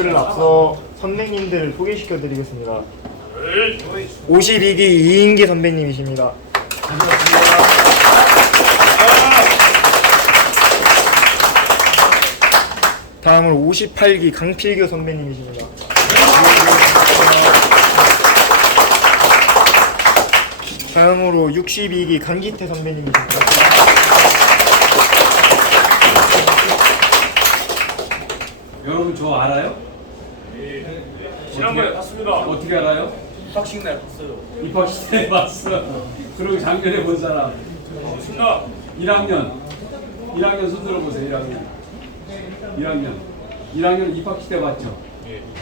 발표를 앞서 선배님들을 소개시켜 드리겠습니다. 52기 이인기 선배님이십니다. 다음으로 58기 강필규 선배님이십니다. 다음으로 62기 강기태 선배님이십니다. 여러분 저 알아요? 지난번에 봤습니다. 어떻게 알아요? 입학식 날 봤어요. 입학식 때 봤어. 그리고 작년에 본 사람. 반갑습니다. 1학년 손 들어보세요. 1학년 입학식 때 봤죠?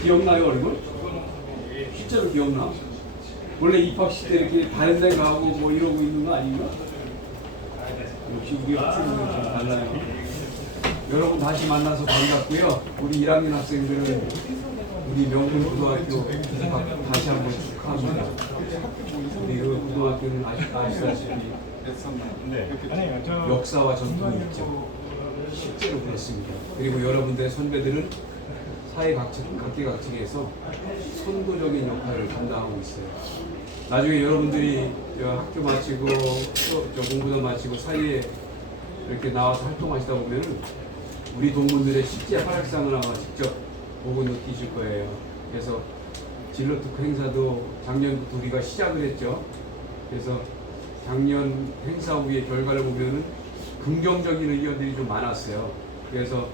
기억나요 얼굴? 실제로 기억나? 원래 입학식 때 이렇게 다른 데 가고 뭐 이러고 있는 거 아닌가? 역시 우리 학생들은 좀 달라요. 여러분 다시 만나서 반갑고요. 우리 1학년 학생들은 우리 명문고등학교 다시 한번 축하합니다. 우리 그 고등학교는 아시다시피 역사와 전통이 있죠. 실제로 그렇습니다. 그리고 여러분들의 선배들은 사회 각계각층에서 선도적인 역할을 감당하고 있어요. 나중에 여러분들이 학교 마치고 공부도 마치고 사회에 이렇게 나와서 활동하시다 보면 우리 동문들의 실제 활약상을 아마 직접 보고 느끼실 거예요. 그래서 진로특 행사도 작년부터 우리가 시작을 했죠. 그래서 작년 행사 후의 결과를 보면은 긍정적인 의견들이 좀 많았어요. 그래서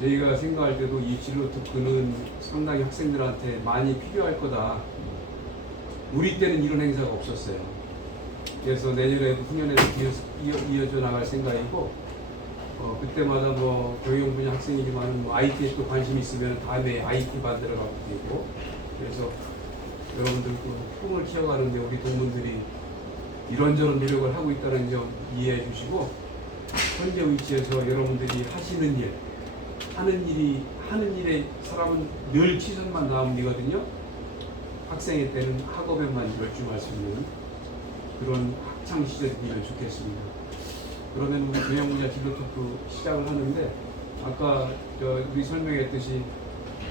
저희가 생각할 때도 이 진로특근은 상당히 학생들한테 많이 필요할 거다. 우리 때는 이런 행사가 없었어요. 그래서 내년에도 후년에도 이어져 나갈 생각이고 그때마다 뭐 경영 분야 학생이지만 뭐 IT에 또 관심 있으면 다음에 IT 받으러 가도 되고 그래서 여러분들 그 꿈을 키워가는데 우리 동문들이 이런저런 노력을 하고 있다는 점 이해해 주시고 현재 위치에서 여러분들이 하시는 일, 하는 일에 사람은 늘 최선만 다하면 되거든요. 학생의 때는 학업에만 열중할 수 있는 그런 학창 시절이면 좋겠습니다. 그러면 우리 경영분야 진로특구 시작을 하는데 아까 우리 설명했듯이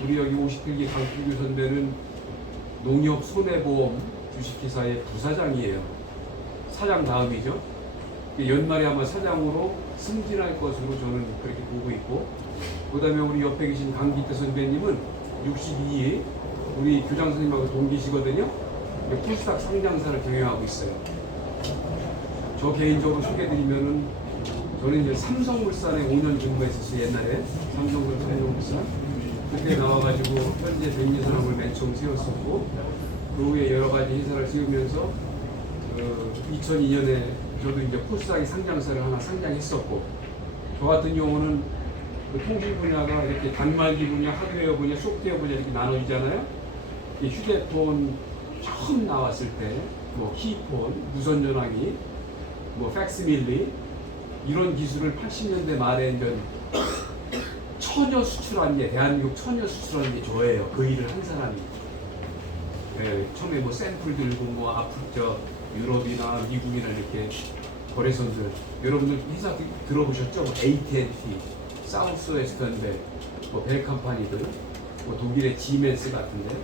우리 여기 57기 강필규 선배는 농협 손해보험 주식회사의 부사장이에요. 사장 다음이죠. 연말에 아마 사장으로 승진할 것으로 저는 그렇게 보고 있고 그 다음에 우리 옆에 계신 강기태 선배님은 62기 우리 교장 선생님하고 동기시거든요. 풀스탁 상장사를 경영하고 있어요. 저 개인적으로 소개드리면은 저는 이제 삼성물산에 5년 근무했었어요. 옛날에 삼성물산 그때 나와가지고 현재 백리산업을 맨 처음 세웠었고 그 후에 여러 가지 회사를 세우면서 2002년에 저도 이제 풀스탁의 상장사를 하나 상장했었고 저 같은 경우는 그 통신 분야가 이렇게 단말기 분야, 하드웨어 분야, 소프트웨어 분야 이렇게 나눠지잖아요. 이 휴대폰 처음 나왔을 때 뭐 키폰, 무선 전화기, 뭐 팩스밀리 이런 기술을 80년대 말에 이제 처녀 수출한 게 대한민국 처녀 수출한 게 저예요. 그 일을 한 사람이. 네, 처음에 뭐 샘플 들고 뭐 유럽이나 미국이나 이렇게 거래선들 여러분들 회사 들어보셨죠? 뭐 AT&T, 사우스웨스턴벨, 뭐 벨컴퍼니들, 뭐 독일의 지멘스 같은데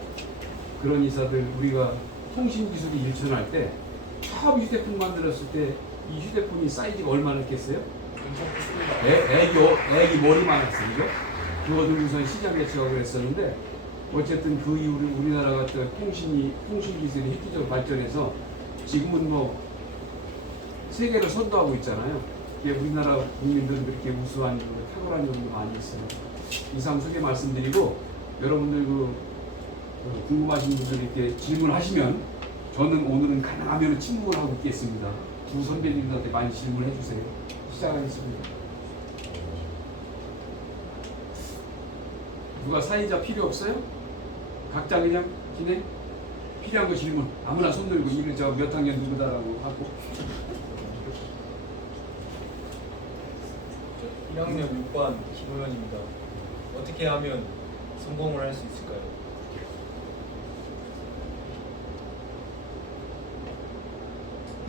그런 회사들 우리가 통신 기술이 일천할 때 처음 휴대폰 만들었을 때 이 휴대폰이 사이즈가 얼마나 됐겠어요? 애기 머리만 했어요, 그죠? 그거 들고선 시장 개척하고 그랬었는데 어쨌든 그 이후로 우리나라가 통신 기술이 획기적으로 발전해서 지금은 뭐 세계를 선도하고 있잖아요. 이게 우리나라 국민들은 그렇게 우수한 탁월한 점도 많이 있어요. 이상 소개 말씀드리고 여러분들 궁금하신 분들 이렇게 질문하시면 저는 오늘은 가능하면 침묵을 하고 있겠습니다. 두 선배님들한테 많이 질문해 주세요. 시작하겠습니다. 누가 사회자 필요 없어요? 각자 그냥 진행? 필요한 거 질문. 아무나 손 들고 이를 몇 학년 누구다라고 하고. 1학년 6반 김호연입니다. 어떻게 하면 성공을 할 수 있을까요?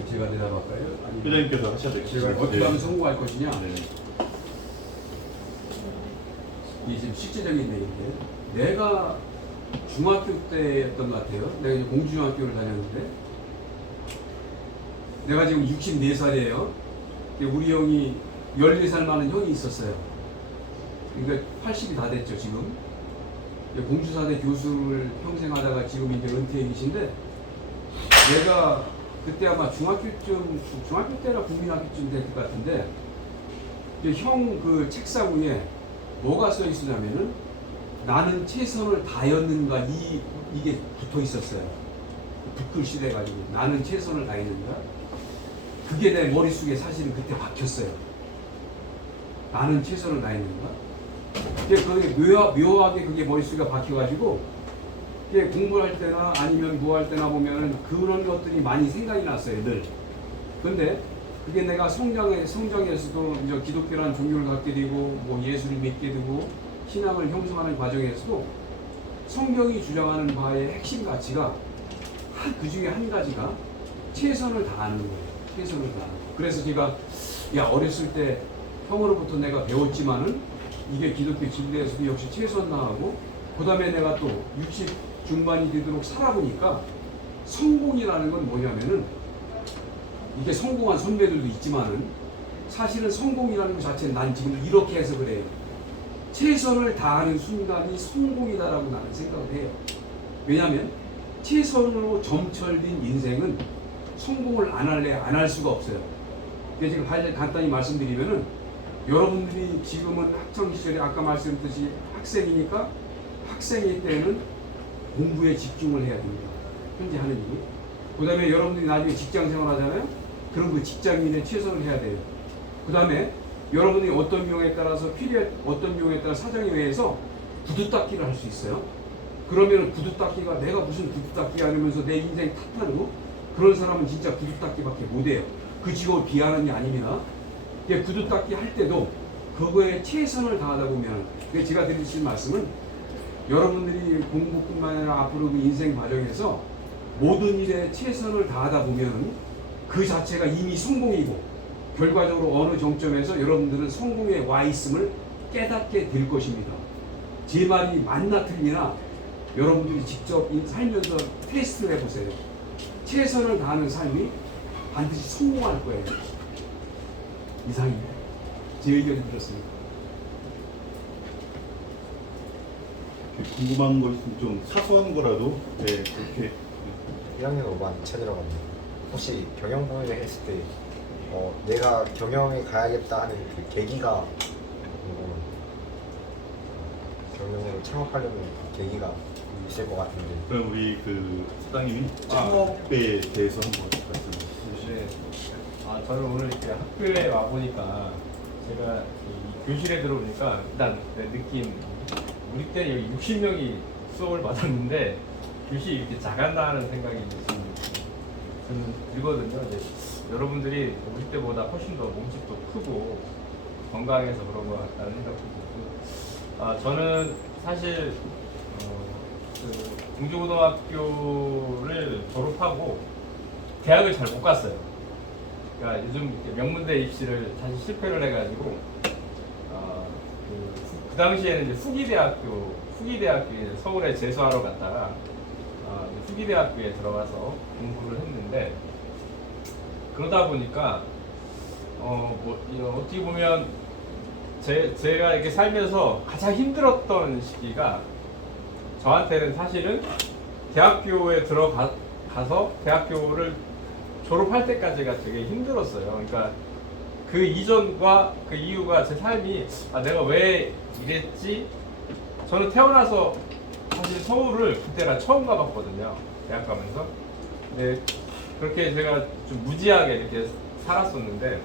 제가 대답할까요? 회장님께서 하셔야 되겠죠. 제가 어떻게 하면 성공할 것이냐? 네. 이게 지금 실제적인 얘기인데 내가 중학교 때였던 것 같아요. 내가 이제 공주중학교를 다녔는데 내가 지금 64살이에요. 우리 형이 14살 많은 형이 있었어요. 그러니까 80이 다 됐죠 지금. 공주사대 교수를 평생 하다가 지금 이제 은퇴해 계신데 내가 그때 아마 중학교 때나 국민학교쯤 될 것 같은데 형 그 책상 위에 뭐가 써 있으냐면은 나는 최선을 다했는가 이게 붙어 있었어요. 붓글씨 돼가지고 나는 최선을 다했는가 그게 내 머릿속에 사실은 그때 박혔어요. 나는 최선을 다했는가 그게 묘하게 그게 머릿속에 박혀가지고 그게 공부할 때나 아니면 뭐 할 때나 보면은 그런 것들이 많이 생각이 났어요 늘. 근데 그게 내가 성장에서도 이제 기독교라는 종교를 갖게 되고 뭐 예수를 믿게 되고 신앙을 형성하는 과정에서도 성경이 주장하는 바의 핵심 가치가 그 중에 한 가지가 최선을 다하는 거예요. 최선을 다하는 거. 그래서 제가 어렸을 때 형으로부터 내가 배웠지만은 이게 기독교 진리에서도 역시 최선 다하고 그 다음에 내가 또 60 중반이 되도록 살아보니까 성공이라는 건 뭐냐면은 이게 성공한 선배들도 있지만은 사실은 성공이라는 것 자체는 난 지금 이렇게 해서 그래요. 최선을 다하는 순간이 성공이다라고 나는 생각을 해요. 왜냐하면 최선으로 점철된 인생은 성공을 안 할 수가 없어요. 그래서 지금 간단히 말씀드리면은 여러분들이 지금은 학창시절에 아까 말씀드렸듯이 학생이니까 학생일 때는 공부에 집중을 해야 됩니다. 현재 하는 일이. 그 다음에 여러분들이 나중에 직장 생활 하잖아요. 그럼 그 직장인에 최선을 해야 돼요. 그 다음에 여러분이 어떤 경우에 따라서 어떤 경우에 따라 사정에 의해서 구두 닦기를 할 수 있어요. 그러면 구두 닦기가 내가 무슨 구두 닦기 하면서 내 인생 탓하고 그런 사람은 진짜 구두 닦기밖에 못해요. 그 직업을 비하는 게 아닙니다. 구두 닦기 할 때도 그거에 최선을 다하다 보면 제가 드리실 말씀은 여러분들이 공부뿐만 아니라 앞으로 그 인생 과정에서 모든 일에 최선을 다하다 보면 그 자체가 이미 성공이고 결과적으로 어느 정점에서 여러분들은 성공에 와 있음을 깨닫게 될 것입니다. 제 말이 맞나 틀리나 여러분들이 직접 살면서 테스트를 해보세요. 최선을 다하는 삶이 반드시 성공할 거예요. 이상입니다. 제 의견이 들었습니다. 궁금한 거 있으면 좀 사소한 거라도 그렇게 1학년 5반 찾으러갑니다. 혹시 경영부에 했을 때 내가 경영에 가야겠다 하는 그 계기가 경영으로 창업하려는 계기가 있을 것 같은데. 그럼 우리 그 사장님이 창업에 대해서 한번 말씀해 주시죠. 저는 오늘 이렇게 학교에 와 보니까 제가 이 교실에 들어오니까 일단 느낌 우리 때 여기 60명이 수업을 받았는데 교실이 이렇게 작았나 하는 생각이 저는 들거든요. 이제 여러분들이 우리 때보다 훨씬 더 몸집도 크고 건강해서 그런 것 같다는 생각도 들고 저는 사실 그 공주고등학교를 졸업하고 대학을 잘 못 갔어요. 그러니까 요즘 명문대 입시를 다시 실패를 해가지고 그 당시에는 이제 후기대학교에 서울에 재수하러 갔다가 후기대학교에 들어가서 공부를 했는데 그러다 보니까 어떻게 보면 제가 이렇게 살면서 가장 힘들었던 시기가 저한테는 사실은 대학교에 들어가서 대학교를 졸업할 때까지가 되게 힘들었어요. 그러니까 그 이전과 그 이후가 제 삶이 내가 왜 이랬지? 저는 태어나서 사실 서울을 그때가 처음 가봤거든요. 대학 가면서. 근데 그렇게 제가 좀 무지하게 이렇게 살았었는데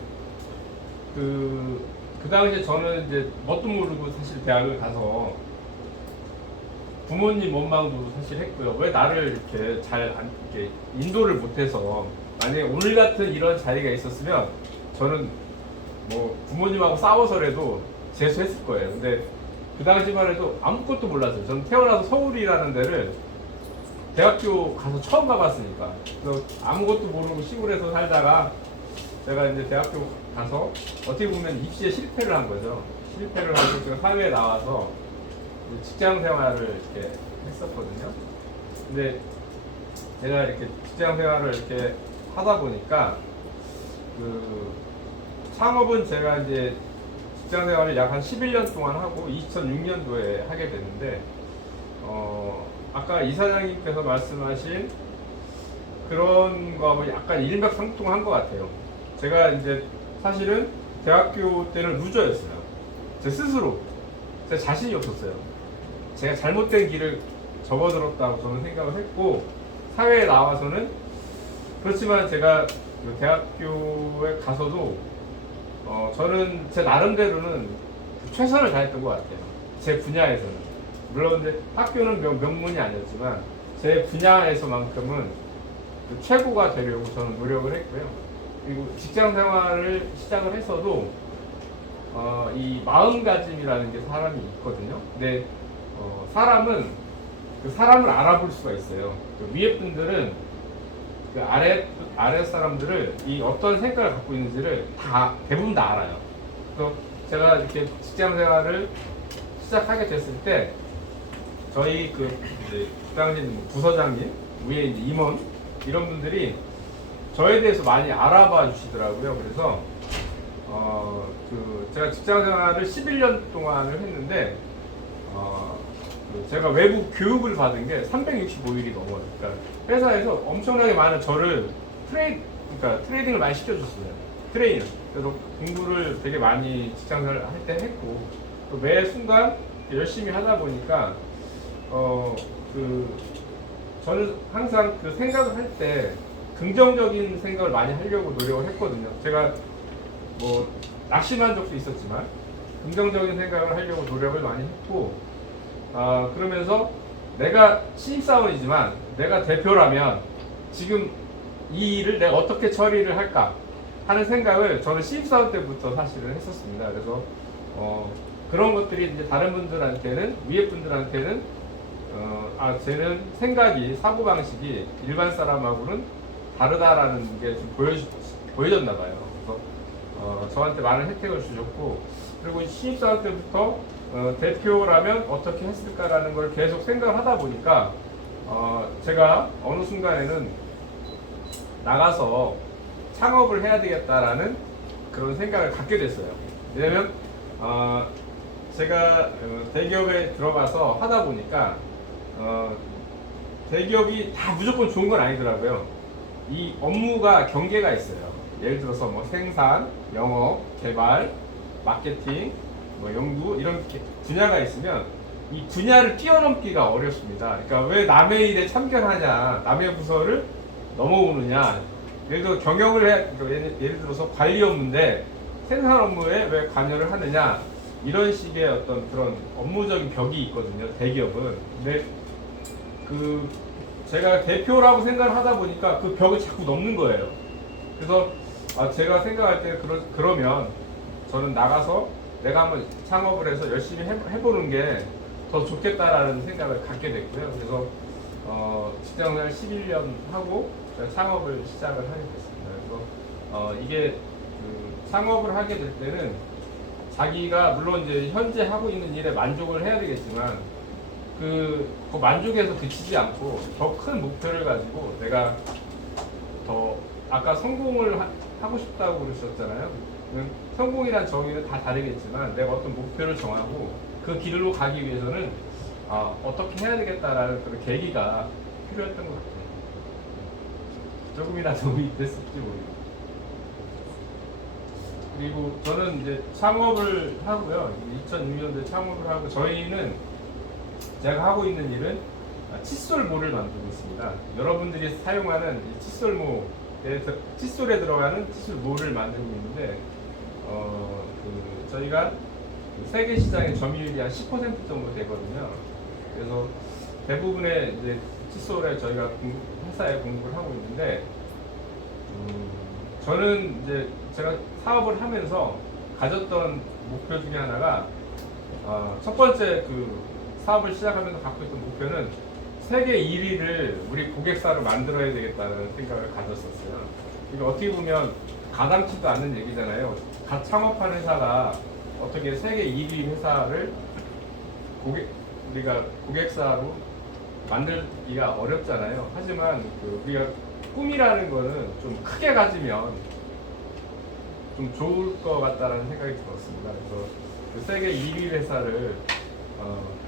그 당시에 저는 이제 뭣도 모르고 사실 대학을 가서 부모님 원망도 사실 했고요. 왜 나를 이렇게 이렇게 인도를 못해서 만약에 오늘 같은 이런 자리가 있었으면 저는 뭐 부모님하고 싸워서라도 재수했을 거예요. 근데 그 당시만 해도 아무것도 몰랐어요. 저는 태어나서 서울이라는 데를 대학교 가서 처음 가봤으니까. 그래서 아무것도 모르고 시골에서 살다가 제가 이제 대학교 가서 어떻게 보면 입시에 실패를 한 거죠. 실패를 하고 제가 사회에 나와서 직장 생활을 이렇게 했었거든요. 근데 제가 이렇게 직장 생활을 이렇게 하다 보니까 그 창업은 제가 이제 직장 생활을 약 한 11년 동안 하고 2006년도에 하게 됐는데 아까 이사장님께서 말씀하신 그런 거하고 약간 일맥상통한 것 같아요. 제가 이제 사실은 대학교 때는 루저였어요. 제 스스로 제 자신이 없었어요. 제가 잘못된 길을 접어들었다고 저는 생각을 했고 사회에 나와서는 그렇지만 제가 그 대학교에 가서도 저는 제 나름대로는 최선을 다했던 것 같아요. 제 분야에서는. 물론 이제 학교는 명문이 아니었지만 제 분야에서만큼은 그 최고가 되려고 저는 노력을 했고요. 그리고 직장 생활을 시작을 했어도 이 마음가짐이라는 게 사람이 있거든요. 근데 사람은 그 사람을 알아볼 수가 있어요. 그 위에 분들은 그 아래 사람들을 이 어떤 생각을 갖고 있는지를 다 대부분 다 알아요. 그래서 제가 이렇게 직장 생활을 시작하게 됐을 때 저희 그 이제 당시 부서장님 위에 이제 임원 이런 분들이 저에 대해서 많이 알아봐 주시더라고요. 그래서 그 제가 직장 생활을 11년 동안을 했는데 그 제가 외부 교육을 받은 게 365일이 넘어요. 그러니까 회사에서 엄청나게 많은 저를 그러니까 트레이딩을 많이 시켜줬어요. 트레이너. 그래서 공부를 되게 많이 직장 생활을 할 때 했고 또 매 순간 열심히 하다 보니까 그 저는 항상 그 생각을 할 때 긍정적인 생각을 많이 하려고 노력을 했거든요. 제가 뭐 낙심한 적도 있었지만 긍정적인 생각을 하려고 노력을 많이 했고 그러면서 내가 신입사원이지만 내가 대표라면 지금 이 일을 내가 어떻게 처리를 할까 하는 생각을 저는 신입사원 때부터 사실은 했었습니다. 그래서 그런 것들이 이제 다른 분들한테는 위에 분들한테는 쟤는 생각이 사고방식이 일반 사람하고는 다르다라는 게 좀 보여졌나 봐요. 그래서 저한테 많은 혜택을 주셨고 그리고 신입사원 때부터 대표라면 어떻게 했을까라는 걸 계속 생각을 하다 보니까 제가 어느 순간에는 나가서 창업을 해야 되겠다라는 그런 생각을 갖게 됐어요. 왜냐면 제가 대기업에 들어가서 하다 보니까 대기업이 다 무조건 좋은 건 아니더라고요. 이 업무가 경계가 있어요. 예를 들어서 뭐 생산, 영업, 개발, 마케팅, 뭐 연구 이런 분야가 있으면 이 분야를 뛰어넘기가 어렵습니다. 그러니까 왜 남의 일에 참견하냐, 남의 부서를 넘어오느냐. 예를 들어 경영을 예를 들어서 관리 업무인데 생산 업무에 왜 관여를 하느냐 이런 식의 어떤 그런 업무적인 벽이 있거든요. 대기업은. 근데 그 제가 대표라고 생각을 하다 보니까 그 벽을 자꾸 넘는 거예요. 그래서 제가 생각할 때 그러면 저는 나가서 내가 한번 창업을 해서 열심히 해보는 게 더 좋겠다라는 생각을 갖게 됐고요. 그래서 직장생활 11년 하고 창업을 시작을 하게 됐습니다. 그래서 이게 그 창업을 하게 될 때는 자기가 물론 이제 현재 하고 있는 일에 만족을 해야 되겠지만 그 만족에서 그치지 않고 더 큰 목표를 가지고 내가 더 아까 성공을 하고 싶다고 그러셨잖아요. 성공이란 정의는 다 다르겠지만 내가 어떤 목표를 정하고 그 길로 가기 위해서는 어떻게 해야 되겠다라는 그런 계기가 필요했던 것 같아요. 조금이나 도움이 됐을지 모르겠어요. 그리고 저는 이제 창업을 하고요. 2006년도에 창업을 하고 저희는 제가 하고 있는 일은 칫솔모를 만들고 있습니다. 여러분들이 사용하는 이 칫솔에 들어가는 칫솔모를 만들고 있는데 저희가 세계 시장의 점유율이 한 10% 정도 되거든요. 그래서 대부분의 이제 칫솔에 저희가 회사에 공급을 하고 있는데 저는 이제 제가 사업을 하면서 가졌던 목표 중에 하나가 첫 번째 그 사업을 시작하면서 갖고 있던 목표는 세계 1위를 우리 고객사로 만들어야 되겠다는 생각을 가졌었어요. 이게 어떻게 보면 가당치도 않는 얘기잖아요. 갓 창업한 회사가 어떻게 세계 1위 회사를 우리가 고객사로 만들기가 어렵잖아요. 하지만 우리가 꿈이라는 거는 좀 크게 가지면 좀 좋을 것 같다라는 생각이 들었습니다. 그래서 그 세계 1위 회사를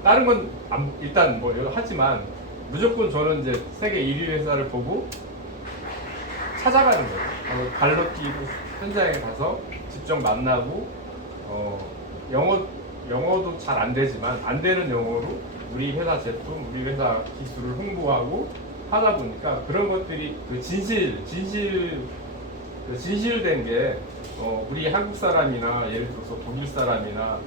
다른 건 일단 뭐 하지만 무조건 저는 이제 세계 1위 회사를 보고 찾아가는 거예요. 발로 뛰고 현장에 가서 직접 만나고 영어도 잘 안 되지만 안 되는 영어로 우리 회사 제품, 우리 회사 기술을 홍보하고 하다 보니까 그런 것들이 그 진실된 게 우리 한국 사람이나 예를 들어서 독일 사람이나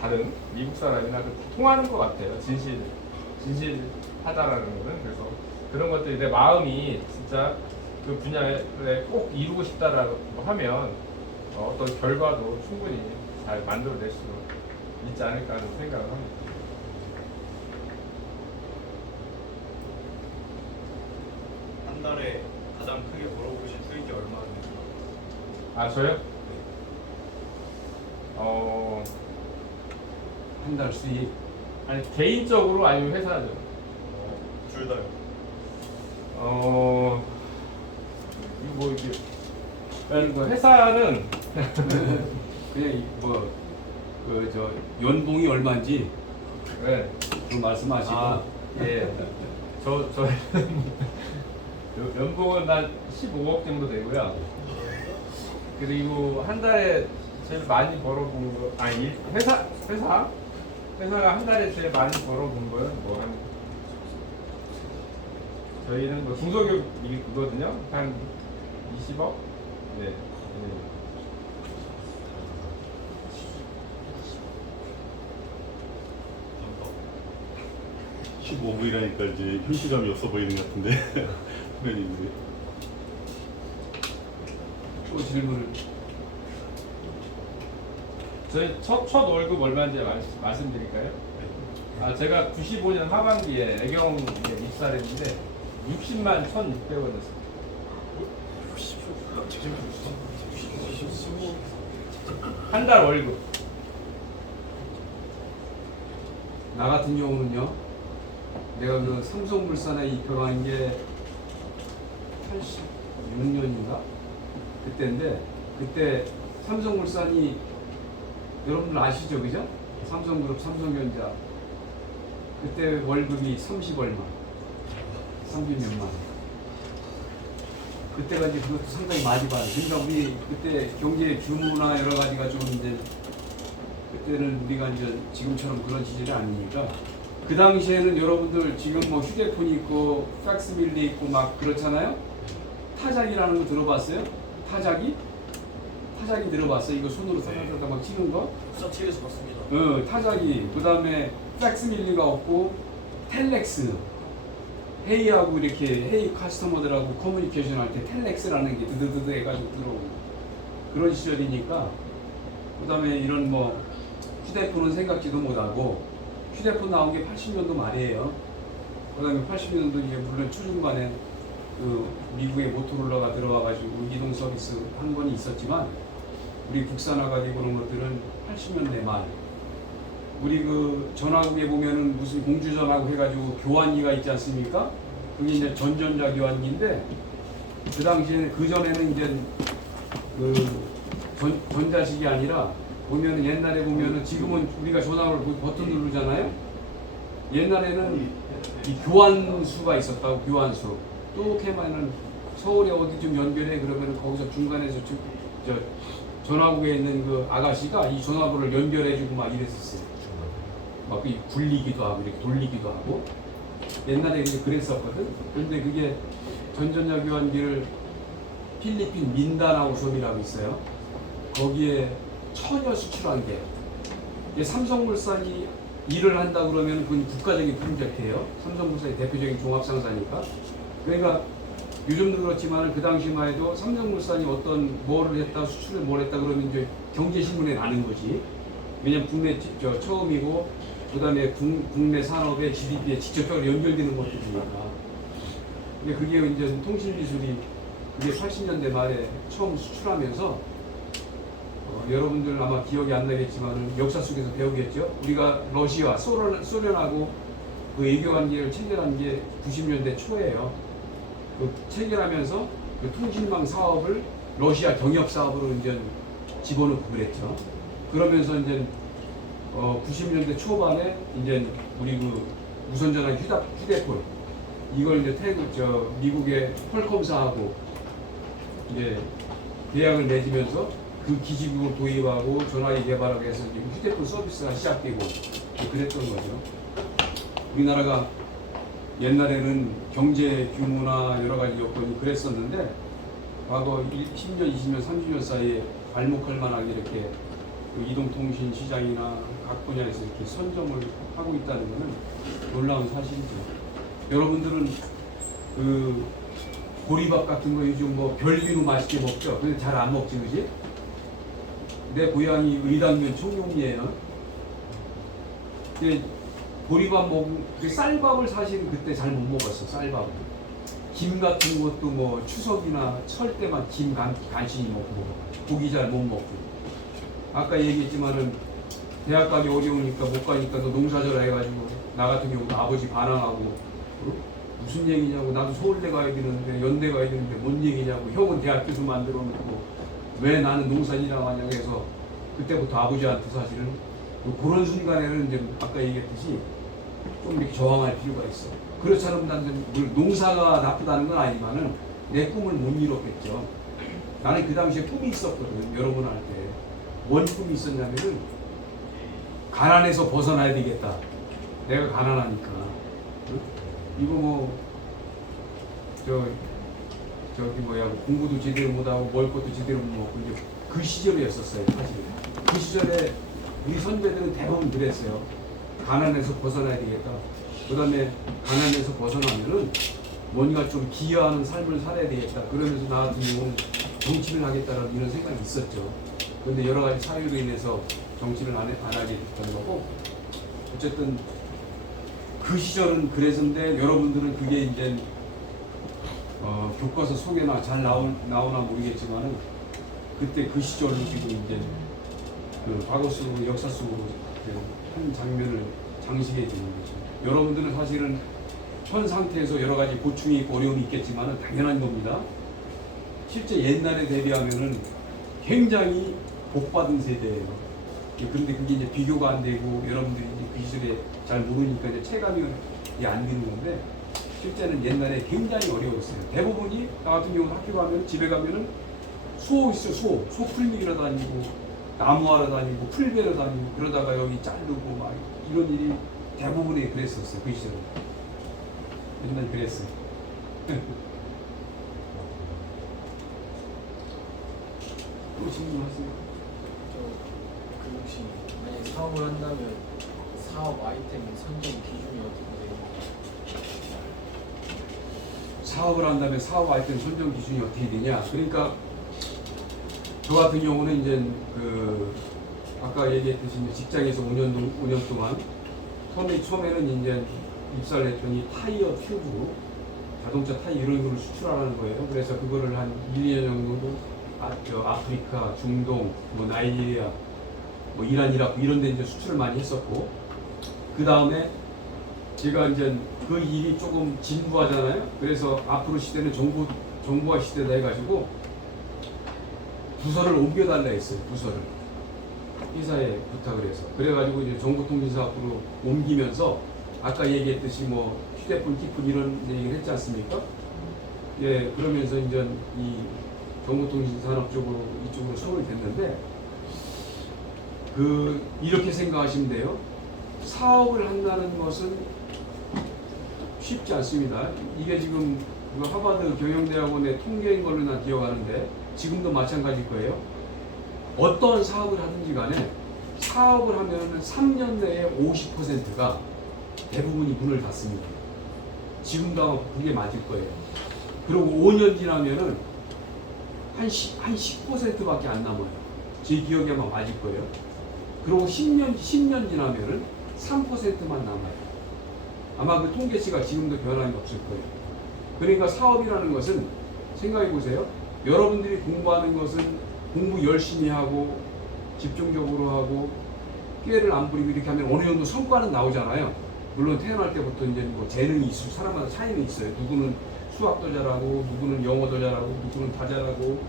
다른 미국 사람이나 통하는 것 같아요. 진실하다라는 거는. 그래서 그런 것들이 내 마음이 진짜 그 분야에 꼭 이루고 싶다라고 하면 어떤 결과도 충분히 잘 만들어낼 수 있지 않을까 하는 생각을 합니다. 한 달에 가장 크게 벌어보신 수익이 얼마인지. 아 저요? 한 달 수익 아니 개인적으로 아니면 회사죠? 둘 다요. 이거 뭐 이렇게 아니 뭐 회사는 그냥 저 연봉이 얼마인지 네. 좀 말씀하시고. 예. 저 연봉은 한 15억 정도 되고요. 그리고 한 달에 제일 많이 벌어본 거 아니 회사가 한 달에 제일 많이 벌어본 거는 뭐 한 저희는 뭐 중소기업이거든요. 한 20억? 네. 15분이라니까 이제 현실감이 없어 보이는 것 같은데 선배님들이. 또 질문을. 저희 첫 월급 얼마인지 말씀드릴까요? 제가 95년 하반기에 애경에 입사를 했는데 60만 1,600원이었어요. 한 달 월급. 나 같은 경우는요, 내가 그 삼성물산에 입학한 게 86년인가? 그때인데, 그때 삼성물산이 여러분들 아시죠, 그죠? 삼성그룹, 삼성전자. 그때 월급이 30얼마, 30몇만 원. 그때가 이제 그것도 상당히 많이 받아요. 그러니까 우리 그때 경제 규모나 여러 가지가 좀 이제 그때는 우리가 이제 지금처럼 그런 시절이 아니니까 그 당시에는 여러분들 지금 뭐 휴대폰이 있고 팩스밀리 있고 막 그렇잖아요. 타자기라는 거 들어봤어요? 타자기 들어봤어요? 이거 손으로 타자기다 막 치는 거? TV에서 봤습니다. 타자기. 그 다음에 팩스밀리가 없고 텔렉스. 회의하고 이렇게 회의 커스터머들하고 커뮤니케이션 할 때 텔렉스라는 게 드드드드 해가지고 들어오고 그런 시절이니까 그 다음에 이런 뭐 휴대폰은 생각지도 못하고 휴대폰 나온 게 80년도 말이에요. 그 다음에 80년도 이게 물론 초중반에 그 미국의 모토로라가 들어와가지고 이동 서비스 한 번이 있었지만 우리 국산화가지고 그런 것들은 80년대 말 우리 그 전화국에 보면은 무슨 공주전화국 해가지고 교환기가 있지 않습니까? 그게 이제 전전자 교환기인데 그 당시에 그 전에는 이제 그 전자식이 아니라 보면은 옛날에 보면은 지금은 우리가 전화를 버튼 누르잖아요. 옛날에는 이 교환수가 있었다고 교환수. 또 캐면은 서울에 어디 좀 연결해 그러면은 거기서 중간에서 전화국에 있는 그 아가씨가 이 전화번호를 연결해주고 막 이랬었어요. 막 굴리기도 하고 이렇게 돌리기도 하고 옛날에 그랬었거든. 근데 그게 전전자 교환기를 필리핀 민다나오 섬이라고 있어요. 거기에 천여 수출한 게 이게 삼성물산이 일을 한다 그러면 그건 국가적인 프로젝트예요. 삼성물산이 대표적인 종합상사니까. 그러니까 요즘도 그렇지만 그 당시만 해도 삼성물산이 어떤 뭐를 했다 수출을 뭘 했다 그러면 이제 경제신문에 나는 거지. 왜냐면 국내 처음이고 그다음에 국내 산업의 GDP에 직접적으로 연결되는 것들이니까. 근데 그게 이제 통신 기술이 그게 80년대 말에 처음 수출하면서 여러분들 아마 기억이 안 나겠지만 역사 속에서 배우겠죠. 우리가 러시아, 소련하고 그 외교 관계를 체결한 게 90년대 초예요. 그 체결하면서 그 통신망 사업을 러시아 경협 사업으로 이제 집어넣고 그랬죠. 그러면서 이제 90년대 초반에 이제 우리 그 무선전화 휴대폰 이걸 이제 미국의 퀄컴사하고 이제 계약을 맺으면서 그 기지국을 도입하고 전화기 개발하고 해서 지금 휴대폰 서비스가 시작되고 그랬던 거죠. 우리나라가 옛날에는 경제 규모나 여러 가지 여건이 그랬었는데 과거 10년, 20년, 30년 사이에 발목할 만하게 이렇게 그 이동통신 시장이나 각 분야에서 이렇게 선점을 하고 있다는 것은 놀라운 사실이죠. 여러분들은 그 보리밥 같은 거 요즘 뭐 별미로 맛있게 먹죠. 근데 잘 안 먹지, 그지? 내 고향이 의당면 청룡리에요. 보리밥 쌀밥을 사실은 그때 잘 못 먹었어. 쌀밥. 김 같은 것도 뭐 추석이나 설 때만 김 간신히 먹고 고기 잘 못 먹고. 아까 얘기했지만은 대학 가기 어려우니까 못 가니까 너 농사져라 해가지고 나 같은 경우도 아버지 반항하고 무슨 얘기냐고 나도 서울대 가야 되는데 연대 가야 되는데 뭔 얘기냐고 형은 대학교도 만들어 놓고 왜 나는 농사지라고 하냐고 해서 그때부터 아버지한테 사실은 그런 순간에는 이제 아까 얘기했듯이 좀 이렇게 저항할 필요가 있어. 그렇지 않으면 나는 농사가 나쁘다는 건 아니지만은 내 꿈을 못 이뤘겠죠. 나는 그 당시에 꿈이 있었거든. 여러분 할 때. 뭔 꿈이 있었냐면은 가난에서 벗어나야 되겠다. 내가 가난하니까. 이거 뭐 저기 뭐야 공부도 제대로 못하고 먹을 것도 제대로 못 먹고 이제 그 시절이었었어요. 사실 그 시절에 우리 선배들은 대부분 그랬어요. 가난에서 벗어나야 되겠다. 그 다음에 가난에서 벗어나면은 뭔가 좀 기여하는 삶을 살아야 되겠다. 그러면서 나 같은 경우는 정치를 하겠다라는 이런 생각이 있었죠. 그런데 여러 가지 사유로 인해서 정치를 안 하게 됐던 거고, 어쨌든 그 시절은 그랬는데 여러분들은 그게 이제 교과서 속에나 잘 나오나 모르겠지만은 그때 그 시절로 지금 이제 그 과거 속으로 역사 속으로 한 장면을 장식해 주는 거죠. 여러분들은 사실은 현 상태에서 여러 가지 고충이 있고 어려움이 있겠지만은 당연한 겁니다. 실제 옛날에 대비하면은 굉장히 복받은 세대예요. 그런데 그게 이제 비교가 안 되고 여러분들이 이제 그 시절에 잘 모르니까 이제 체감이 안 되는 건데 실제는 옛날에 굉장히 어려웠어요. 대부분이 나 같은 경우는 학교 가면 집에 가면은 소 있어 소 풀미기러 다니고 나무하러 다니고 풀베러 다니고 그러다가 여기 자르고 막 이런 일이 대부분이 그랬었어요. 그 시절에 맨날 그랬어요. 또 질문하세요. 그 혹시 만약에 사업을 한다면 사업 아이템 선정 기준이 어떻게 돼요? 사업을 한다면 사업 아이템 선정 기준이 어떻게 되냐? 그러니까 저 같은 경우는 이제 그 아까 얘기했듯이 직장에서 5년 동안 처음에는 이제 입사를 했더니 타이어 튜브, 자동차 타이어 이런 거를 수출하는 거예요. 그래서 그거를 한 1, 2년 정도 아프리카, 중동, 뭐 나이지리아, 뭐 이란, 이라크 이런 데 이제 수출을 많이 했었고, 그 다음에 제가 이제 그 일이 조금 진부하잖아요. 그래서 앞으로 시대는 정보화 시대다 해가지고 부서를 옮겨달라 했어요. 부서를 회사에 부탁을 해서 그래가지고 이제 정보통신사업부로 옮기면서 아까 얘기했듯이 뭐 휴대폰, 키폰 이런 얘기를 했지 않습니까? 예, 그러면서 이제 이 정보통신산업 쪽으로 이쪽으로 수업이 됐는데 이렇게 생각하시면 돼요. 사업을 한다는 것은 쉽지 않습니다. 이게 지금 하버드 경영대학원의 통계인 걸로 난 기억하는데 지금도 마찬가지일 거예요. 어떤 사업을 하든지 간에 사업을 하면 3년 내에 50%가 대부분이 문을 닫습니다. 지금도 아마 그게 맞을 거예요. 그리고 5년 지나면은 한 10%밖에 안 남아요. 제 기억이 아마 맞을 거예요. 그리고 10년 지나면은 3%만 남아요. 아마 그 통계치가 지금도 변함이 없을 거예요. 그러니까 사업이라는 것은 생각해 보세요. 여러분들이 공부하는 것은 공부 열심히 하고 집중적으로 하고 피해를 안 부리고 이렇게 하면 어느 정도 성과는 나오잖아요. 물론 태어날 때부터 이제 뭐 재능이 있을 사람마다 차이는 있어요. 누구는 수학도 잘하고, 누구는 영어도 잘하고, 누구는 다 잘하고,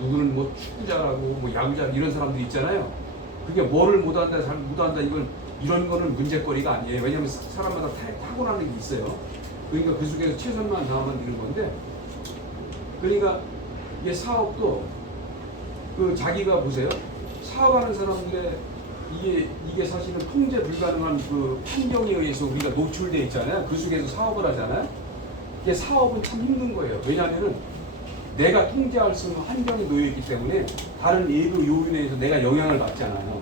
누구는 뭐 축구 잘하고, 뭐 야구 잘하고 이런 사람들 있잖아요. 그게 뭐를 못한다, 잘 못한다 이런 거는 문제거리가 아니에요. 왜냐하면 사람마다 타고나는 게 있어요. 그러니까 그 속에서 최선만 다하면 되는 건데, 그러니까 이게 사업도 그 자기가 보세요. 사업하는 사람들의 이게 사실은 통제 불가능한 그 환경에 의해서 우리가 노출돼 있잖아요. 그 속에서 사업을 하잖아요. 이게 사업은 참 힘든 거예요. 왜냐하면은 내가 통제할 수 있는 환경에 놓여 있기 때문에 다른 외부 요인에 의해서 내가 영향을 받잖아요.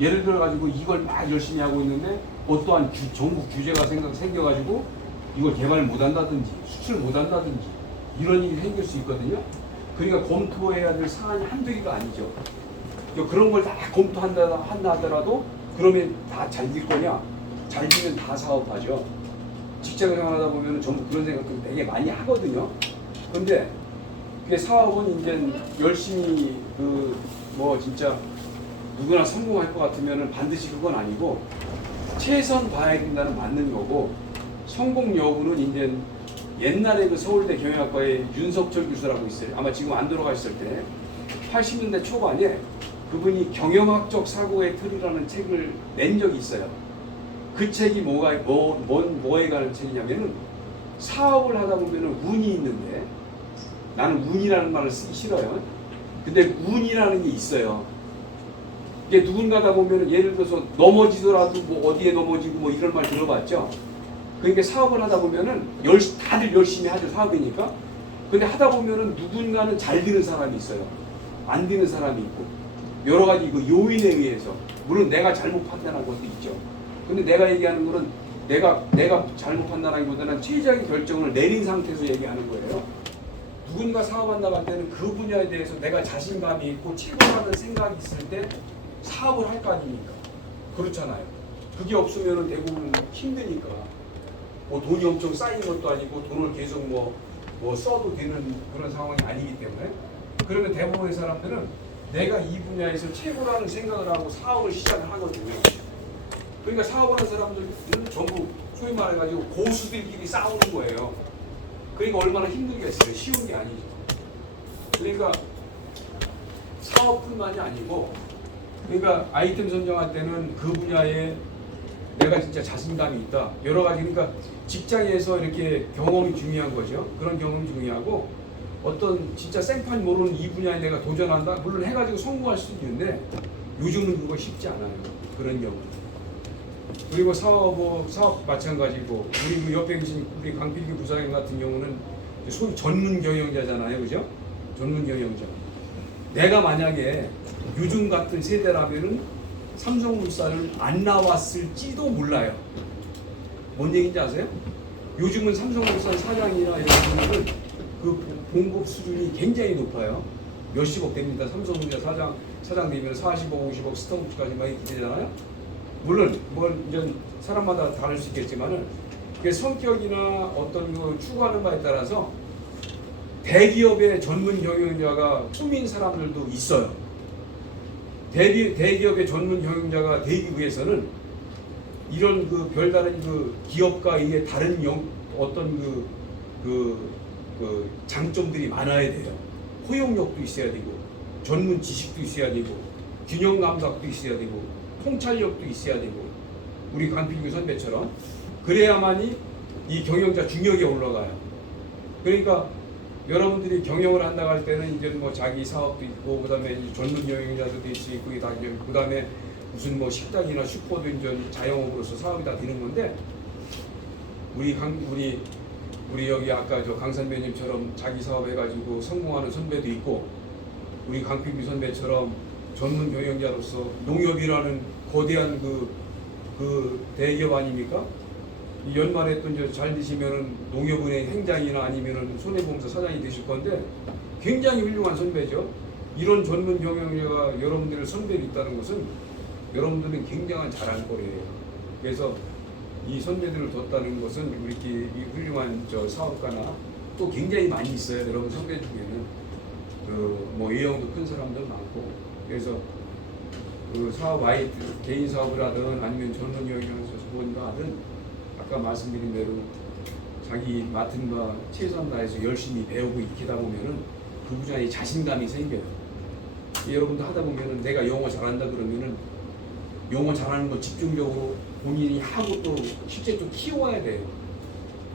예를 들어 가지고 이걸 막 열심히 하고 있는데 어떠한 전국 규제가 생겨가지고 이걸 개발 못한다든지 수출 못한다든지 이런 일이 생길 수 있거든요. 그러니까 검토해야 될 사안이 한두 개가 아니죠. 그런 걸 다 검토한다 하더라도 그러면 다 잘 될 거냐? 잘 되면 다 사업하죠. 직장 생활하다 보면 전부 그런 생각도 되게 많이 하거든요. 근데 그게 사업은 이제 열심히 뭐 진짜 누구나 성공할 것 같으면 반드시 그건 아니고 최선 다해야 된다는 맞는 거고, 성공 여부는 이제 옛날에 그 서울대 경영학과에 윤석철 교수라고 있어요. 아마 지금 안 돌아가셨을 때 80년대 초반에 그분이 경영학적 사고의 틀이라는 책을 낸 적이 있어요. 그 책이 뭐에 관한 책이냐면은 사업을 하다 보면은 운이 있는데, 나는 운이라는 말을 쓰기 싫어요. 근데 운이라는 게 있어요. 이게 누군가다 보면은 예를 들어서 넘어지더라도 뭐 어디에 넘어지고 뭐 이런 말 들어봤죠? 그러니까 사업을 하다 보면은 다들 열심히 하죠. 사업이니까. 근데 하다 보면은 누군가는 잘 되는 사람이 있어요. 안 되는 사람이 있고. 여러 가지 그 요인에 의해서. 물론 내가 잘못 판단한 것도 있죠. 근데 내가 얘기하는 거는 내가 잘못 판단하기보다는 최적의 결정을 내린 상태에서 얘기하는 거예요. 누군가 사업한다고 할 때는 그 분야에 대해서 내가 자신감이 있고 최고라는 생각이 있을 때 사업을 할 거 아닙니까? 그렇잖아요. 그게 없으면 대부분 힘드니까. 뭐 돈이 엄청 쌓인 것도 아니고 돈을 계속 뭐 써도 되는 그런 상황이 아니기 때문에, 그러면 대부분의 사람들은 내가 이 분야에서 최고라는 생각을 하고 사업을 시작을 하거든요. 그러니까 사업하는 사람들은 전부 소위 말해가지고 고수들끼리 싸우는 거예요. 그러니까 얼마나 힘들겠어요. 쉬운 게 아니죠. 그러니까 사업뿐만이 아니고, 그러니까 아이템 선정할 때는 그 분야에 내가 진짜 자신감이 있다. 여러 가지, 그러니까 직장에서 이렇게 경험이 중요한 거죠. 그런 경험이 중요하고, 어떤 진짜 생판 모르는 이 분야에 내가 도전한다. 물론 해가지고 성공할 수도 있는데 요즘은 그거 쉽지 않아요. 그런 경우. 그리고 사업 마찬가지고, 우리 그 옆에 계신 우리 강필규 부사장 같은 경우는 소위 전문 경영자잖아요, 그죠? 전문 경영자. 내가 만약에 요즘 같은 세대라면은 삼성물산을 안 나왔을지도 몰라요. 뭔 얘기인지 아세요? 요즘은 삼성물산 사장이나 이런 분들은 그 봉급 수준이 굉장히 높아요. 몇십억 됩니다. 삼성물산 사장 되면 40억, 50억 스타벅스까지 많이 기대잖아요. 물론 이제 사람마다 다를 수 있겠지만은 그 성격이나 어떤 그 추구하는 바에 따라서 대기업의 전문 경영자가 꿈인 사람들도 있어요. 대기업의 전문 경영자가 되기 위해서는 이런 그 별다른 그 기업과 이게 다른 어떤 그 장점들이 많아야 돼요. 포용력도 있어야 되고, 전문 지식도 있어야 되고, 균형 감각도 있어야 되고, 통찰력도 있어야 되고, 우리 강필규 선배처럼. 그래야만이 이 경영자 중역에 올라가요. 그러니까 여러분들이 경영을 한다고 할 때는 이제 뭐 자기 사업도 있고, 그다음에 전문 경영자도 될 수 있고, 그다음에 무슨 뭐 식당이나 슈퍼도 이제 자영업으로서 사업이 다 되는 건데, 우리 여기 아까 저 강 선배님처럼 자기 사업 해가지고 성공하는 선배도 있고, 우리 강필규 선배처럼 전문 경영자로서 농협이라는 거대한 그 대기업 아닙니까? 이 연말에 또 이제 잘 되시면은 농협은행 행장이나 아니면은 손해보험사 사장이 되실 건데, 굉장히 훌륭한 선배죠. 이런 전문 경영자가 여러분들의 선배로 있다는 것은 여러분들은 굉장한 잘할 거예요. 그래서 이 선배들을 뒀다는 것은 우리 이 훌륭한 저 사업가나 또 굉장히 많이 있어요. 여러분 선배 중에는 뭐 예형도 큰 사람들 많고, 그래서 그 사업 개인 사업을 하든 아니면 전문 영역에서 뭔가 하든 아까 말씀드린 대로 자기 맡은 바 최선 다해서 열심히 배우고 익히다 보면은 그 분야에 자신감이 생겨요. 여러분도 하다 보면은 내가 영어 잘한다 그러면은 영어 잘하는 거 집중적으로 본인이 하고 또 실제 좀 키워야 돼요.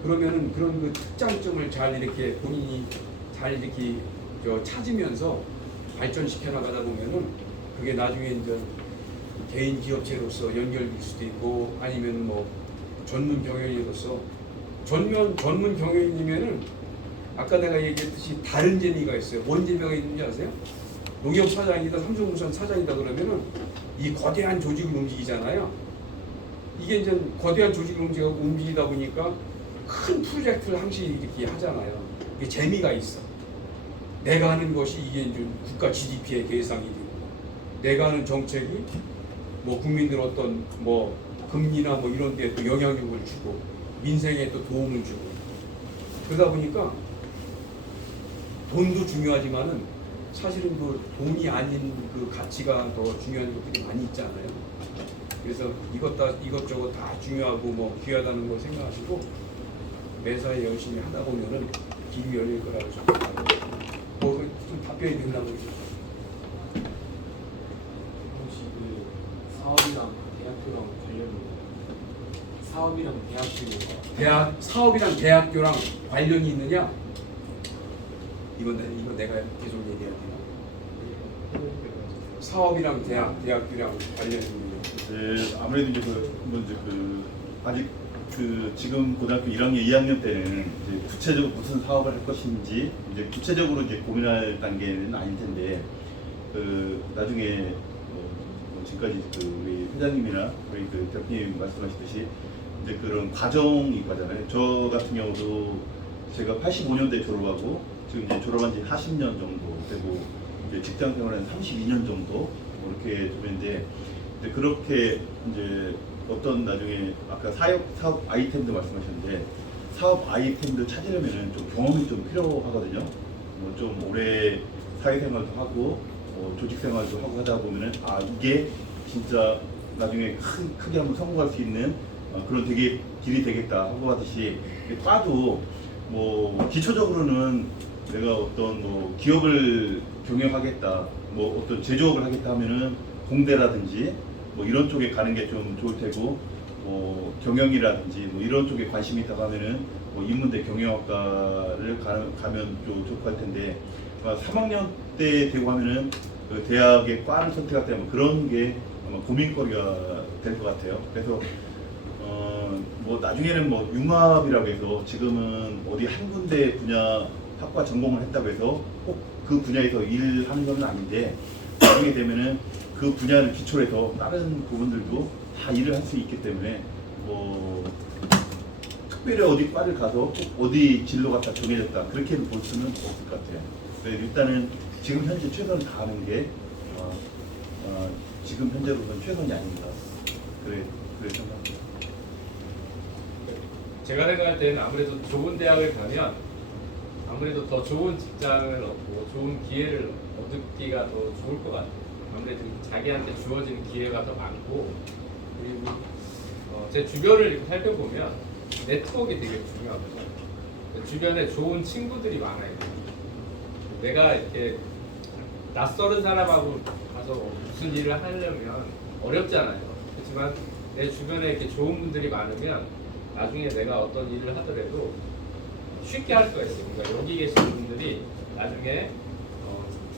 그러면은 그런 그 특장점을 잘 이렇게 본인이 잘 이렇게 찾으면서 발전시켜 나가다 보면은 그게 나중에 이제 개인 기업체로서 연결될 수도 있고 아니면 뭐 전문 경영인으로서 전문 경영인이면은 아까 내가 얘기했듯이 다른 재미가 있어요. 뭔 재미가 있는지 아세요? 농협 사장이다, 삼성물산 사장이다 그러면은 이 거대한 조직을 움직이잖아요. 이게 이제 거대한 조직을 움직이다 보니까 큰 프로젝트를 항상 이렇게 하잖아요. 이게 재미가 있어. 내가 하는 것이 이게 이제 국가 GDP의 계상이 되고, 내가 하는 정책이 뭐 국민들 어떤 뭐 금리나 뭐 이런 데 또 영향력을 주고 민생에 또 도움을 주고 그러다 보니까 돈도 중요하지만은 사실은 그 돈이 아닌 그 가치가 더 중요한 것들이 많이 있잖아요. 그래서 이것저것 다 중요하고 뭐 귀하다는 걸 생각하시고 매사에 열심히 하다 보면은 길이 열릴 거라고 생각합니다. 좀 답변이 된다고 그러죠. 혹시 그 사업이랑 대학교랑 관련이 사업이랑 대학교가 사업이랑 대학교랑 관련이 있느냐? 이거 내가 계속 얘기해야 돼요. 사업이랑 대학교랑 관련이 있느냐? 네, 아무래도 이제 아직 지금 고등학교 1학년, 2학년 때는 이제 구체적으로 무슨 사업을 할 것인지 이제 구체적으로 이제 고민할 단계는 아닐 텐데 나중에 지금까지 우리 회장님이나 우리 대표님 말씀하셨듯이 이제 그런 과정이 있잖아요. 저 같은 경우도 제가 85년도에 졸업하고 지금 이제 졸업한 지 40년 정도 되고 이제 직장 생활은 32년 정도 이렇게 되는데 이제 그렇게 이제 어떤 나중에 아까 사업 아이템도 말씀하셨는데 사업 아이템도 찾으려면은 좀 경험이 좀 필요하거든요. 좀 오래 사회생활도 하고 조직생활도 하고 하다 보면은 이게 진짜 나중에 크게 한번 성공할 수 있는 그런 되게 길이 되겠다 하고 하듯이 과도 뭐 기초적으로는 내가 어떤 뭐 기업을 경영하겠다 뭐 어떤 제조업을 하겠다 하면은 공대라든지 뭐 이런 쪽에 가는 게 좀 좋을 테고 뭐 경영이라든지 뭐 이런 쪽에 관심이 있다고 하면은 뭐 인문대 경영학과를 가면 좀 좋을 할 텐데 3학년 때 되고 하면은 그 대학의 과를 선택할 때 그런 게 아마 고민거리가 될 것 같아요. 그래서 뭐 나중에는 뭐 융합이라고 해서 지금은 어디 한 군데 분야 학과 전공을 했다고 해서 꼭 그 분야에서 일하는 건 아닌데 나중에 되면은 그 분야를 기초로 해서 다른 부분들도 다 일을 할 수 있기 때문에 뭐 특별히 어디 과를 가서 꼭 어디 진로가 딱 정해졌다 그렇게 볼 수는 없을 것 같아요. 일단은 지금 현재 최선을 다하는 게 지금 현재로서는 최선이 아닌가 그래 생각합니다. 제가 생각할 때는 아무래도 좋은 대학을 가면 아무래도 더 좋은 직장을 얻고 좋은 기회를 얻기가 더 좋을 것 같아요. 아무래도 자기한테 주어지는 기회가 더 많고 그리고 제 주변을 이렇게 살펴보면 네트워크가 되게 중요하거든요. 주변에 좋은 친구들이 많아요. 내가 이렇게 낯설은 사람하고 가서 무슨 일을 하려면 어렵잖아요. 그렇지만 내 주변에 이렇게 좋은 분들이 많으면 나중에 내가 어떤 일을 하더라도 쉽게 할 수가 있어요. 그러니까 여기 계신 분들이 나중에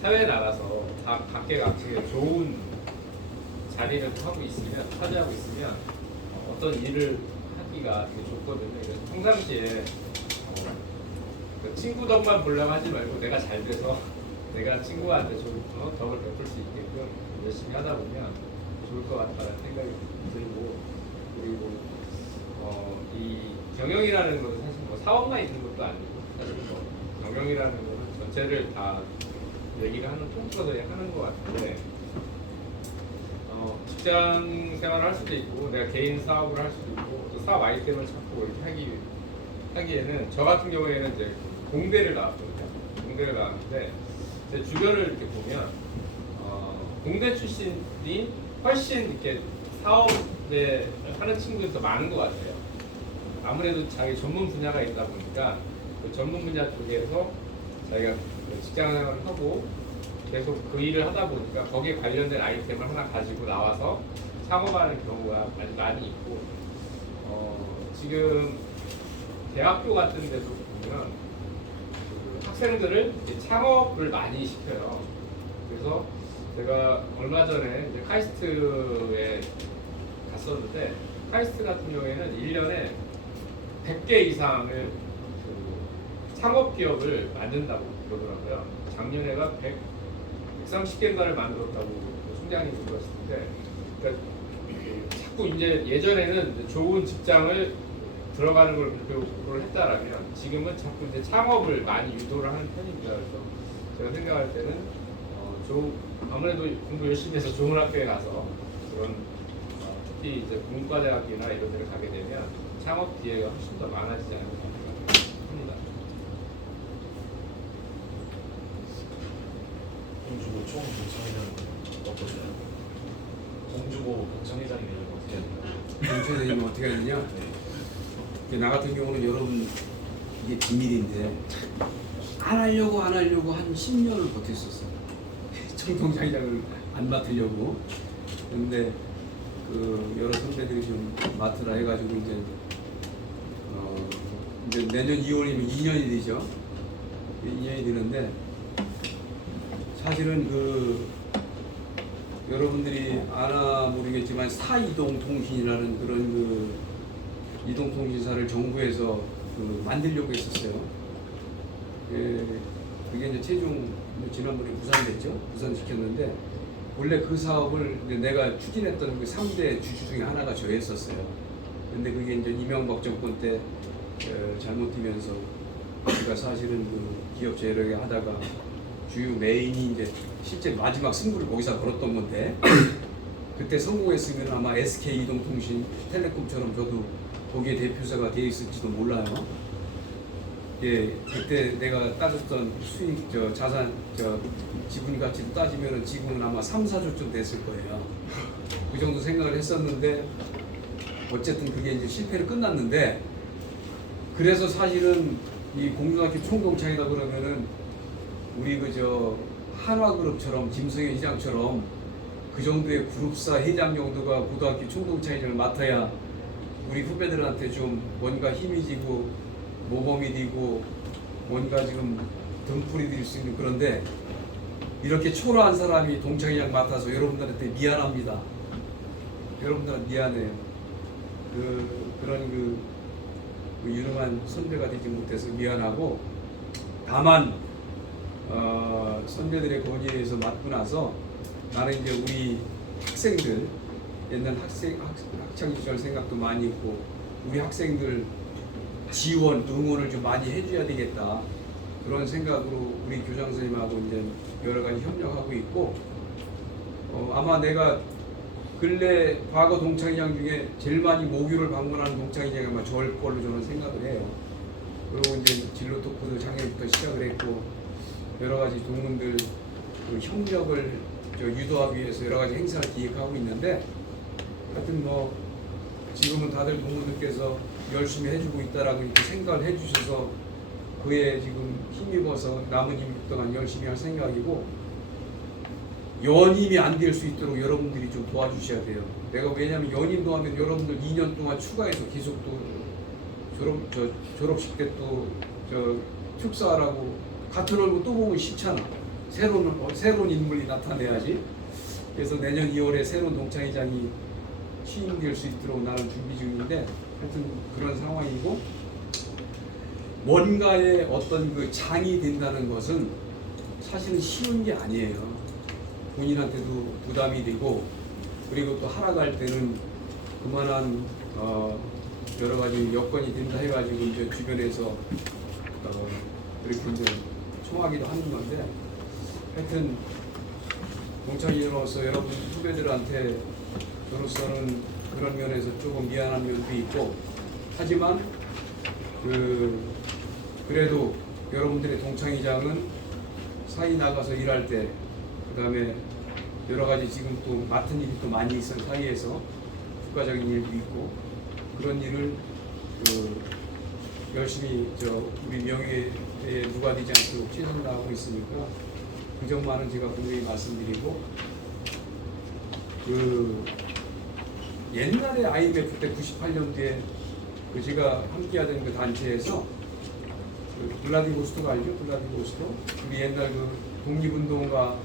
사회에 나가서 다 각계각층에 좋은 자리를 하고 있으면 차지하고 있으면 어떤 일을 하기가 되게 좋거든요. 그래서 평상시에 그 친구 덕만 보려고 하지 말고 내가 잘 돼서 내가 친구한테 좀 덕을 베풀 수 있게끔 열심히 하다 보면 좋을 것 같다는 생각이 들고 그리고 이 경영이라는 것은 사실 뭐 사업만 있는 것도 아니고 사실 뭐 경영이라는 것은 전체를 다 얘기를 하는 통틀어서 하는 것 같은데 직장 생활을 할 수도 있고 내가 개인 사업을 할 수도 있고 또 사업 아이템을 찾고 이렇게 하기에는 저 같은 경우에는 이제 공대를 나왔거든요. 공대를 나왔는데 제 주변을 이렇게 보면 공대 출신이 훨씬 이렇게 사업에 하는 친구들이 더 많은 것 같아요. 아무래도 자기 전문 분야가 있다 보니까 그 전문 분야 쪽에서 자기가 직장 생활을 하고 계속 그 일을 하다 보니까 거기에 관련된 아이템을 하나 가지고 나와서 창업하는 경우가 아주 많이 있고, 지금 대학교 같은 데서 보면 그 학생들을 이제 창업을 많이 시켜요. 그래서 제가 얼마 전에 이제 카이스트에 갔었는데, 카이스트 같은 경우에는 1년에 100개 이상을 그 창업 기업을 만든다고 그러더라고요. 작년에가 130개인가를 만들었다고 총장님이 그러셨는데, 그러니까 자꾸 이제 예전에는 좋은 직장을 들어가는 걸 목표로 했다라면 지금은 자꾸 이제 창업을 많이 유도를 하는 편입니다. 그래서 제가 생각할 때는 아무래도 공부 열심히 해서 좋은 학교에 가서 그런 특히 이제 공과대학이나 이런 데를 가게 되면 창업 기회가 훨씬 더 많아지지 않을까 합니다. 공주고 총 경청회장 어떠세요? 공주고 경청회장이 되려면 어떻게 해야 돼요? 경찰대장님 어떻게 하느냐? 나 같은 경우는 여러분 이게 비밀인데 안 하려고 한 10년을 버텼었어요. 청통장장을 안 맡으려고. 근데 그 여러 선배들이 좀 맡으라 해가지고 이제 내년 2월이면 2년이 되죠. 2년이 되는데 사실은 그 여러분들이 아나 모르겠지만 사이동통신이라는 그런 그 이동통신사를 정부에서 그 만들려고 했었어요. 그게 이제 최종 지난번에 부산됐죠. 부산시켰는데 원래 그 사업을 이제 내가 추진했던 그 3대 주주 중에 하나가 저였었어요. 근데 그게 이제 이명박 정권 때 잘못되면서 제가 사실은 그 기업체 여러 개 하다가 주요 메인이 이제 실제 마지막 승부를 거기서 걸었던 건데 그때 성공했으면 아마 SK 이동통신 텔레콤처럼 저도 거기에 대표사가 되어 있을지도 몰라요. 예, 그때 내가 따졌던 수익, 자산, 지분 가치도 따지면은 지금은 아마 3, 4조쯤 됐을 거예요. 그 정도 생각을 했었는데 어쨌든 그게 이제 실패로 끝났는데 그래서 사실은 이 공중학교 총동창이다 그러면은 우리 한화그룹처럼 김성현 시장처럼 그 정도의 그룹사 회장 정도가 고등학교 총동창회장을 맡아야 우리 후배들한테 좀 뭔가 힘이 지고 모범이 되고 뭔가 지금 등불이 될 수 있는. 그런데 이렇게 초라한 사람이 동창회장 맡아서 여러분들한테 미안합니다. 여러분들한테 미안해요. 그런 유능한 선배가 되지 못해서 미안하고, 다만 선배들의 권위에서 맡고 나서 나는 이제 우리 학생들 옛날 학창 시절 생각도 많이 있고 우리 학생들 지원, 응원을 좀 많이 해줘야 되겠다 그런 생각으로 우리 교장 선생님하고 이제 여러 가지 협력하고 있고, 아마 내가 근래 과거 동창회장 중에 제일 많이 모교를 방문하는 동창회장이 아마 저일 걸로 저는 생각을 해요. 그리고 이제 진로 토크도 작년부터 시작을 했고 여러 가지 동문들 그 협력을 유도하기 위해서 여러 가지 행사를 기획하고 있는데, 하여튼 지금은 다들 동문들께서 열심히 해주고 있다라고 이렇게 생각을 해주셔서 그에 지금 힘입어서 남은 2년 동안 열심히 할 생각이고, 연임이 안 될 수 있도록 여러분들이 좀 도와주셔야 돼요. 내가 왜냐하면 연임도 하면 여러분들 2년 동안 추가해서 계속 또 졸업식 때 또 축사하라고 같은 얼굴 또 보면 싫잖아. 새로운 인물이 나타내야지. 그래서 내년 2월에 새로운 동창회장이 취임될 수 있도록 나는 준비 중인데, 하여튼 그런 상황이고, 뭔가의 어떤 그 장이 된다는 것은 사실은 쉬운 게 아니에요. 본인한테도 부담이 되고, 그리고 또 하락할 때는 그만한 여러 가지 여건이 된다 해가지고 이제 주변에서 그렇게 이제 총하기도 하는 건데, 하여튼 동창회장으로서 여러분 후배들한테 저로서는 그런 면에서 조금 미안한 면도 있고, 하지만 그래도 여러분들의 동창회장은 사이 나가서 일할 때, 그 다음에 여러 가지 지금 또 맡은 일이 또 많이 있어 사이에서 국가적인 일도 있고 그런 일을 열심히 우리 명예에 누가 되지 않도록 최선을 다하고 있으니까 그 점만은 제가 분명히 말씀드리고 옛날에 IMF 때 98년도에 제가 함께하던 그 단체에서 블라디보스토크 알죠? 블라디보스토크 우리 옛날 독립운동가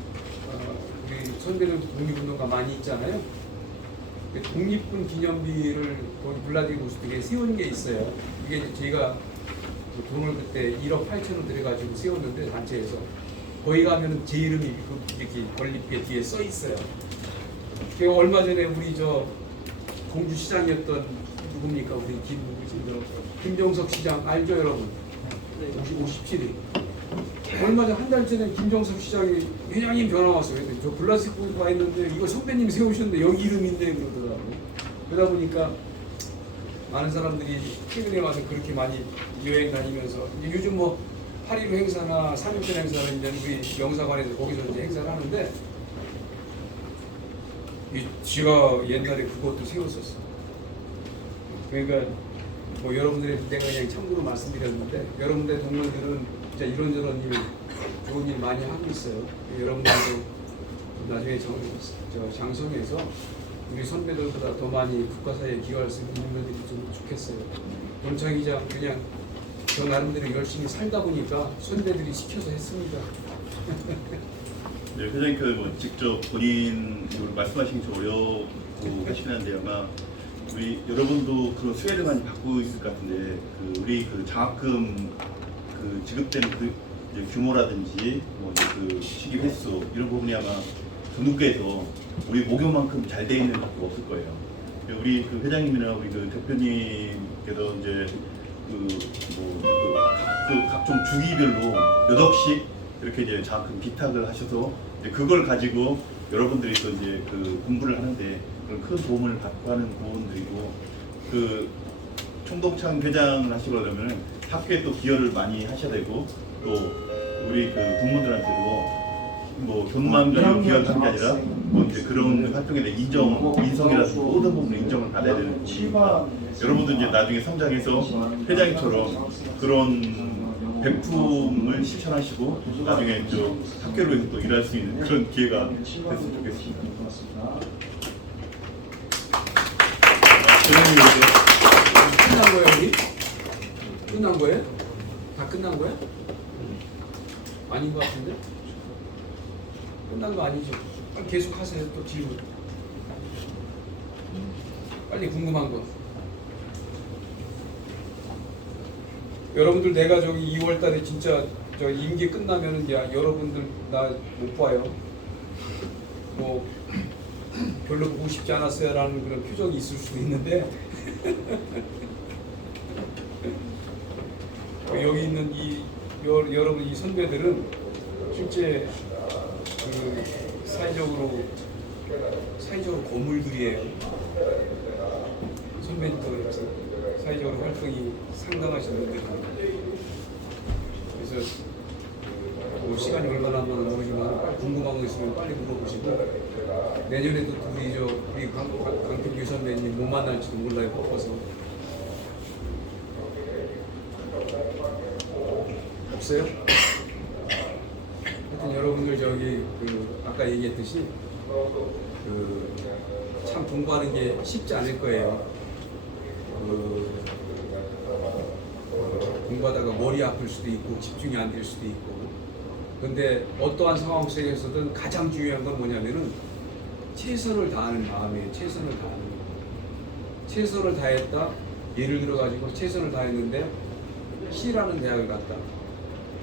우리 선배들 독립운동가 많이 있잖아요. 독립군 기념비를 블라디보스토크에 세운 게 있어요. 이게 저희가 돈을 그때 1억 8천원 들여가지고 세웠는데 단체에서 거기 가면은 제 이름이 이렇게 건립에 뒤에 써 있어요. 얼마 전에 우리 공주시장이었던 누굽니까 우리 김정석 시장 알죠 여러분? 57위. 얼마 전 한 달 전에 김정석 시장이 회장님 전화 왔어요. 저 블라디보스토크에 와 있는데 이거 선배님 세우셨는데 여기 이름 있네 그러더라고. 그러다 보니까 많은 사람들이 최근에 와서 그렇게 많이 여행 다니면서 이제 요즘 8.15 행사나 3.6절 행사는 이제 우리 영사관에서 거기서 이제 행사를 하는데 제가 옛날에 그것도 세웠었어. 그러니까 여러분들이 내가 그냥 참고로 말씀드렸는데 여러분들 동료들은 진짜 이런저런 일, 좋은 일 많이 하고 있어요. 여러분들도 나중에 장성해서 우리 선배들보다 더 많이 국가사회에 기여할 수 있는 분들이 좀 좋겠어요. 본창이장 그냥 저 나름대로 열심히 살다 보니까 선배들이 시켜서 했습니다. 네, 회장님 직접 본인 말씀하시기 좀 어렵고 하시긴 한데 아마 우리 여러분도 그런 수혜를 많이 받고 있을 것 같은데 우리 장학금 지급되는 이제 규모라든지 시기 횟수 이런 부분이 아마 전국에서 우리 목요만큼 잘 돼 있는 학교가 없을 거예요. 우리 회장님이나 우리 대표님께서 이제 각종 주기별로 몇 억씩 이렇게 이제 장학금 비탁을 하셔서 이제 그걸 가지고 여러분들이 또 이제 공부를 하는데 그런 큰 도움을 받고 하는 부분들이고 총동창 회장을 하시려면 학교에 또 기여를 많이 하셔야 되고 또 우리 부모들한테도 돈만 가지고 기여하는 게 아니라 이제 그런 활동에 대한 인성이라든지 모든 부분을 인정을 받아야 되는 부분이니까 여러분도 이제 나중에 성장해서 회장님처럼 그런 백품을 실천하시고 나중에 학교로 해서 또 일할 수 있는 그런 기회가 됐으면 좋겠습니다. 끝난 거예요 우리? 끝난 거예요? 다 끝난 거야? 아닌 것 같은데? 끝난 거 아니죠? 빨리 계속 하세요. 또 질문. 빨리 궁금한 거. 여러분들 내가 2월달에 진짜 임기 끝나면은 여러분들 나 못 봐요. 별로 보고 싶지 않았어요라는 그런 표정이 있을 수도 있는데 여기 있는 여러분 이 선배들은 실제 사회적으로 고물들이에요. 선배님도 사회적으로 활동이 상당하신 분들입니다. 그래서 시간이 얼마나 남았나 모르지만 궁금한 거 있으면 빨리 물어보시고 내년에도 우리 강필규 선배님 못 만날지도 몰라요. 바빠서 없어요? 하여튼 여러분들 아까 얘기했듯이 참 공부하는 게 쉽지 않을 거예요. 공부하다가 머리 아플 수도 있고 집중이 안 될 수도 있고. 근데 어떠한 상황 속에서든 가장 중요한 건 뭐냐면은 최선을 다하는 마음이에요. 최선을 다하는 거. 최선을 다했다. 예를 들어 가지고 최선을 다했는데 C라는 대학을 갔다.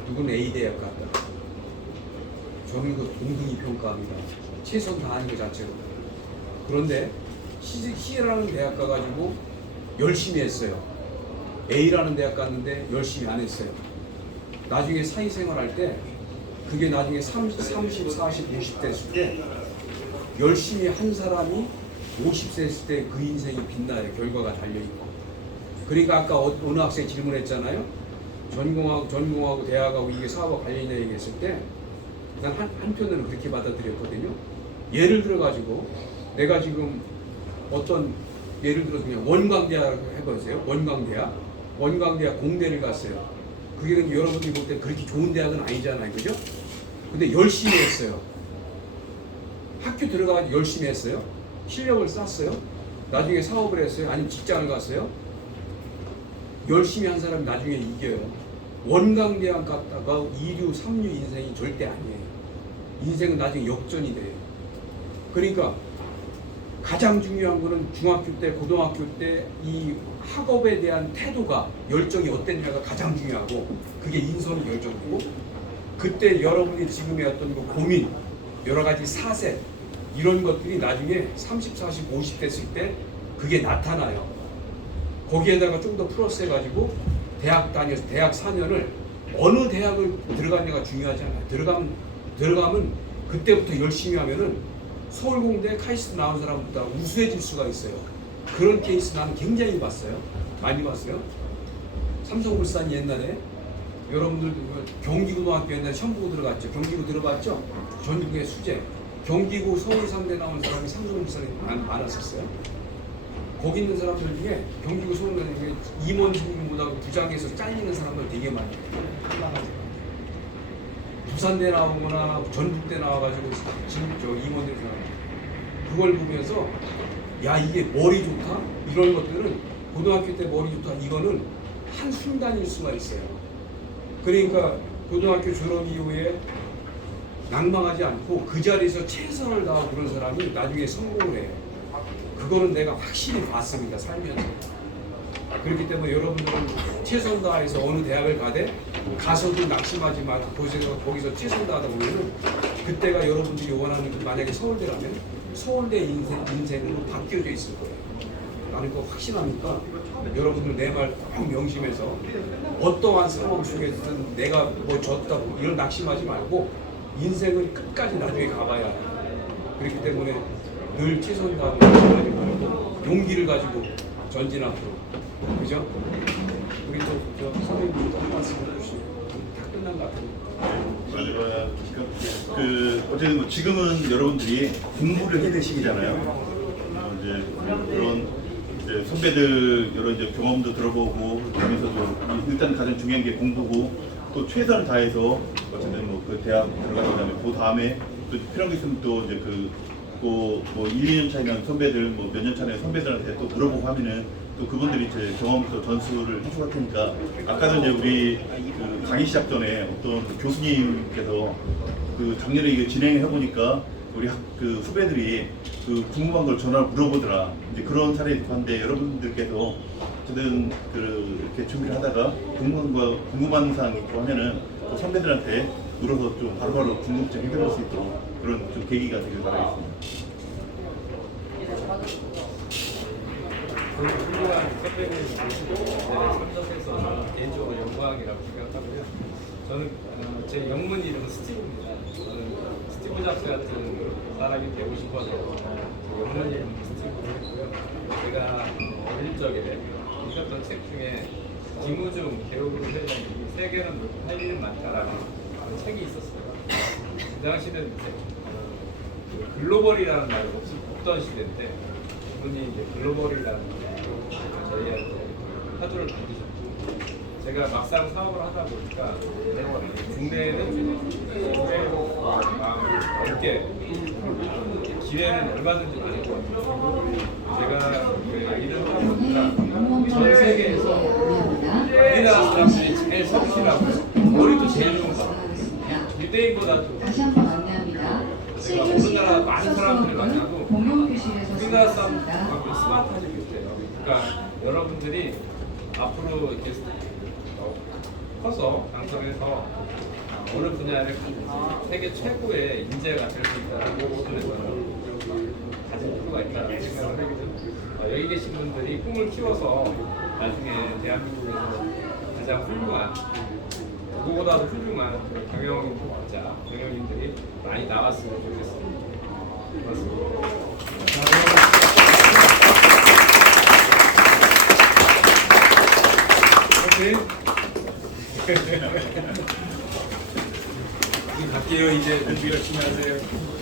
누구는 A 대학 갔다. 저는 동등히 평가합니다. 최선 다하는 것 자체로. 그런데 C라는 대학 가가지고 열심히 했어요. A라는 대학 갔는데 열심히 안 했어요. 나중에 사회생활 할 때 그게 나중에 30, 40, 50대 됐을 때 열심히 한 사람이 50세 했을 때 그 인생이 빛나요. 결과가 달려있고. 그러니까 아까 어느 학생이 질문했잖아요. 전공하고 대학하고 이게 사업과 관련이냐 얘기했을 때 난 한편으로는 그렇게 받아들였거든요. 예를 들어 가지고 내가 지금 어떤 예를 들어서 그냥 원광대학 해보세요. 원광대학 공대를 갔어요. 그게 여러분들이 볼 때 그렇게 좋은 대학은 아니잖아요, 그죠? 근데 열심히 했어요. 학교 들어가서 열심히 했어요. 실력을 쌓았어요. 나중에 사업을 했어요. 아니면 직장을 갔어요. 열심히 한 사람이 나중에 이겨요. 원광대학 갔다가 2류, 3류 인생이 절대 아니에요. 인생은 나중에 역전이 돼요. 그러니까 가장 중요한 거는 중학교 때, 고등학교 때 이 학업에 대한 태도가, 열정이 어땠냐가 가장 중요하고, 그게 인성이 열정이고, 그때 여러분이 지금의 어떤 그 고민, 여러 가지 사세, 이런 것들이 나중에 30, 40, 50 됐을 때 그게 나타나요. 거기에다가 좀 더 플러스 해가지고 대학 다녀서 대학 4년을 어느 대학을 들어가냐가 중요하잖아요. 들어가면 그때부터 열심히 하면은 서울공대 카이스트 나온 사람보다 우수해질 수가 있어요. 그런 케이스 나는 굉장히 봤어요. 많이 봤어요. 삼성물산이 옛날에 여러분들 경기고등학교 옛날에 시험 보고 들어갔죠. 경기고 들어봤죠? 전국의 수재. 경기고 서울상대 나온 사람이 삼성물산에 많았었어요. 거기 있는 사람들 중에 경기고 서울상대 중에 임원진이 못하고 부장에서 잘리는 사람들 되게 많아요. 부산대 나오거나 전북대 나와가지고 임원들 사람 그걸 보면서 야 이게 머리 좋다 이런 것들은 고등학교 때 머리 좋다 이거는 한 순간일 수가 있어요. 그러니까 고등학교 졸업 이후에 낭망하지 않고 그 자리에서 최선을 다하고 그런 사람이 나중에 성공을 해요. 그거는 내가 확실히 봤습니다, 살면서. 그렇기 때문에 여러분들은 최선 다해서 어느 대학을 가서도 낙심하지 말고 거기서 최선 다하다 보면은 그때가 여러분들이 원하는 만약에 서울대라면 서울대 인생으로 바뀌어져 있을 거예요. 나는 그거 확신하니까 여러분들 내 말 꼭 명심해서 어떠한 상황 속에서든 내가 뭐 졌다고 이런 낙심하지 말고 인생을 끝까지 나중에 가봐야 해요. 그렇기 때문에 늘 최선 다하고 낙심하지 말고 용기를 가지고 전진하도록. 그죠? 우리 저 선생님도 한 말씀 해주시고 다 끝난 것 같아요. 어쨌든 뭐 지금은 여러분들이 공부를 해야 될 시기잖아요. 이제 그런 이제 선배들 여러 이제 경험도 들어보고 그러면서도 일단 가장 중요한 게 공부고 또 최선을 다해서 어쨌든 뭐 그 대학 들어가신 다음에 그 다음에 또 필요한 게 있으면 또 이제 뭐 1, 2년 차이나 선배들 뭐 몇 년 차나 선배들한테 또 물어보고 하면은 또 그분들이 이제 경험도 전수를 해주실 테니까 아까도 이제 우리 그 강의 시작 전에 어떤 교수님께서 그 작년에 이거 진행해 보니까 우리 그 후배들이 그 궁금한 걸 전화로 물어보더라. 이제 그런 사례도 있고 한데 여러분들께서 어쨌든 이렇게 준비를 하다가 궁금한 사항이 있고 하면은 또 선배들한테 물어서 좀 바로바로 궁금증 해결할 수 있도록 그런 좀 계기가 되길 바라겠습니다. 훌륭한 선배님을 모시고 참석해서 저는 개인적으로 영광이라고 생각하고요. 저는 제 영문 이름은 스티브입니다. 저는 스티브 잡스 같은 사람이 되고 싶어서 영문 이름은 스티브를 했고요. 제가 어릴 적에 읽었던 책 중에 김우중 개우루 회장이 세계는 넓고 할 일은 많다라는 책이 있었어요. 그 당시는 글로벌이라는 말이 없던 시대인데 그분이 이제 글로벌이라는 저희한테 화두를 만드셨고 제가 막상 사업을 하다 보니까 국내에는 어렵게 기회는 얼마든지 많을 것 같아요. 제가 그 일을 하다 보니까 전 세계에서 우리나라 사람들이 제일 성실하고 머리도 제일 좋은 사람 유대인보다도 제가 우리나라 많은 사람들을 만나고 우리나라 사람들하고 스마트하지 못해요. 그러니까 여러분들이 앞으로 이렇게 커서 당선해서 어느 분야를 세계 최고의 인재가 될 수 있다는 부분에서 가진 필요가 있다는 생각을 하게 됩니다. 여기 계신 분들이 꿈을 키워서 나중에 대한민국에서 가장 훌륭한 누구보다도 훌륭한 경영인들이 많이 나왔으면 좋겠습니다. 고맙습니다. 갈게요. 이제 준비 열심히 하세요.